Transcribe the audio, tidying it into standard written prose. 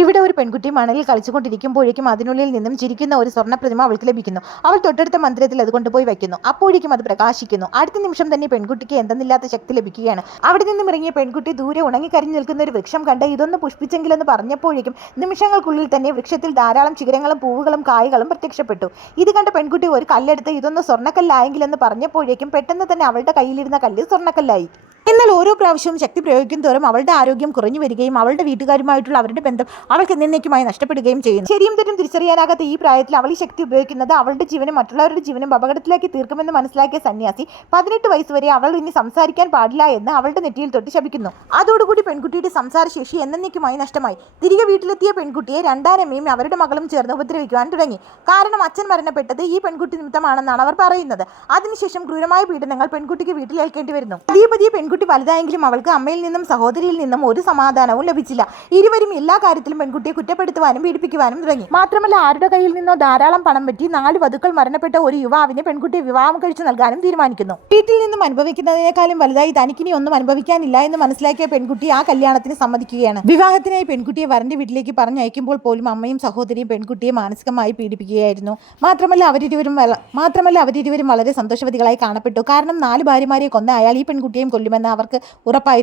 ഇവിടെ ഒരു പെൺകുട്ടി മണലിൽ കളിച്ചുകൊണ്ടിരിക്കുമ്പോഴേക്കും അതിനുള്ളിൽ നിന്നും ചിരിക്കുന്ന ഒരു സ്വർണ്ണ പ്രതിമ അവൾക്ക് ലഭിക്കുന്നു. അവൾ തൊട്ടടുത്ത മന്ദിരത്തിൽ അത് കൊണ്ടുപോയി വയ്ക്കുന്നു. അപ്പോഴേക്കും അത് പ്രകാശിക്കുന്നു. അടുത്ത നിമിഷം തന്നെ പെൺകുട്ടിക്ക് എന്തെന്നില്ലാത്ത ശക്തി ലഭിക്കുകയാണ്. അവിടെ നിന്നും ഇറങ്ങിയ പെൺകുട്ടി ദൂരെ ഉണങ്ങിക്കരിഞ്ഞു നിൽക്കുന്ന ഒരു വൃക്ഷം കണ്ട് ഇതൊന്ന് പുഷ്പിച്ചെങ്കിലെന്ന് പറഞ്ഞപ്പോഴേക്കും നിമിഷങ്ങൾക്കുള്ളിൽ തന്നെ വൃക്ഷത്തിൽ ധാരാളം ചിഗരങ്ങളും പൂവുകളും കായകളും പ്രത്യക്ഷപ്പെട്ടു. ഇത് കണ്ട പെൺകുട്ടി ഒരു കല്ലെടുത്ത് ഇതൊന്ന് സ്വർണ്ണക്കല്ലായെങ്കിലെന്ന് പറഞ്ഞപ്പോഴേക്കും പെട്ടെന്ന് തന്നെ അവളുടെ കയ്യിലിരുന്ന കല്ല് സ്വർണ്ണക്കല്ലായി. എന്നാൽ ഓരോ പ്രാവശ്യവും ശക്തി പ്രയോഗിക്കും തോറും അവളുടെ ആരോഗ്യം കുറഞ്ഞു വരികയും അവളുടെ വീട്ടുകാരുമായിട്ടുള്ള അവരുടെ ബന്ധം അവൾക്ക് എന്നേക്കുമായി നഷ്ടപ്പെടുകയും ചെയ്യുന്നു. ശരിയും തെറ്റും തിരിച്ചറിയാനാകാത്ത ഈ പ്രായത്തിൽ അവൾ ഈ ശക്തി ഉപയോഗിക്കുന്നത് അവളുടെ ജീവനും മറ്റുള്ളവരുടെ ജീവനും അപകടത്തിലേക്ക് തീർക്കുമെന്ന് മനസ്സിലാക്കിയ സന്യാസി 18 വയസ്സ് വരെ അവൾ ഇനി സംസാരിക്കാൻ പാടില്ല എന്ന് അവളുടെ നെറ്റിയിൽ തൊട്ട് ശപിക്കുന്നു. അതോടുകൂടി പെൺകുട്ടിയുടെ സംസാരശേഷി എന്നേക്കുമായി നഷ്ടമായി. തിരികെ വീട്ടിലെത്തിയ പെൺകുട്ടിയെ രണ്ടാനമ്മയും അവരുടെ മകളും ചേർന്ന് ഉപദ്രവിക്കുവാൻ തുടങ്ങി. കാരണം അച്ഛൻ മരണപ്പെട്ടത് ഈ പെൺകുട്ടി നിമിത്തമാണെന്നാണ് അവർ പറയുന്നത്. അതിനുശേഷം ക്രൂരമായ പീഡനങ്ങൾ പെൺകുട്ടിക്ക് വീട്ടിലേൽക്കേണ്ടി വരുന്നു. പതിയെ പെൺകുട്ടി വലുതായെങ്കിലും അവൾക്ക് അമ്മയിൽ നിന്നും സഹോദരിയിൽ നിന്നും ഒരു സമാധാനവും ലഭിച്ചില്ല. ഇരുവരും എല്ലാ കാര്യത്തിലും പെൺകുട്ടിയെ കുറ്റപ്പെടുത്തുവാനും പീഡിപ്പിക്കുവാനും തുടങ്ങി. മാത്രമല്ല ആരുടെ കയ്യിൽ നിന്നോ ധാരാളം പണം പറ്റി 4 വധുക്കൾ മരണപ്പെട്ട ഒരു യുവാവിനെ പെൺകുട്ടിയെ വിവാഹം കഴിച്ചു നൽകാനും തീരുമാനിക്കുന്നു. വീട്ടിൽ നിന്നും അനുഭവിക്കുന്നതിനേക്കാളും വലുതായി തനിക്കിനി ഒന്നും അനുഭവിക്കാനില്ല എന്ന് മനസ്സിലാക്കിയ പെൺകുട്ടി ആ കല്യാണത്തിന് സമ്മതിക്കുകയാണ്. വിവാഹത്തിനായി പെൺകുട്ടിയെ വരന്റെ വീട്ടിലേക്ക് പറഞ്ഞയക്കുമ്പോൾ പോലും അമ്മയും സഹോദരിയും പെൺകുട്ടിയെ മാനസികമായി പീഡിപ്പിക്കുകയായിരുന്നു. മാത്രമല്ല അവരിരുവരും വളരെ സന്തോഷവതികളായി കാണപ്പെട്ടു. കാരണം 4 ഭാര്യമാരെ കൊന്ന അയാൾ ഈ പെൺകുട്ടിയെയും കൊല്ലുമെന്ന് അവർക്ക് ഉറപ്പായിരുന്നു.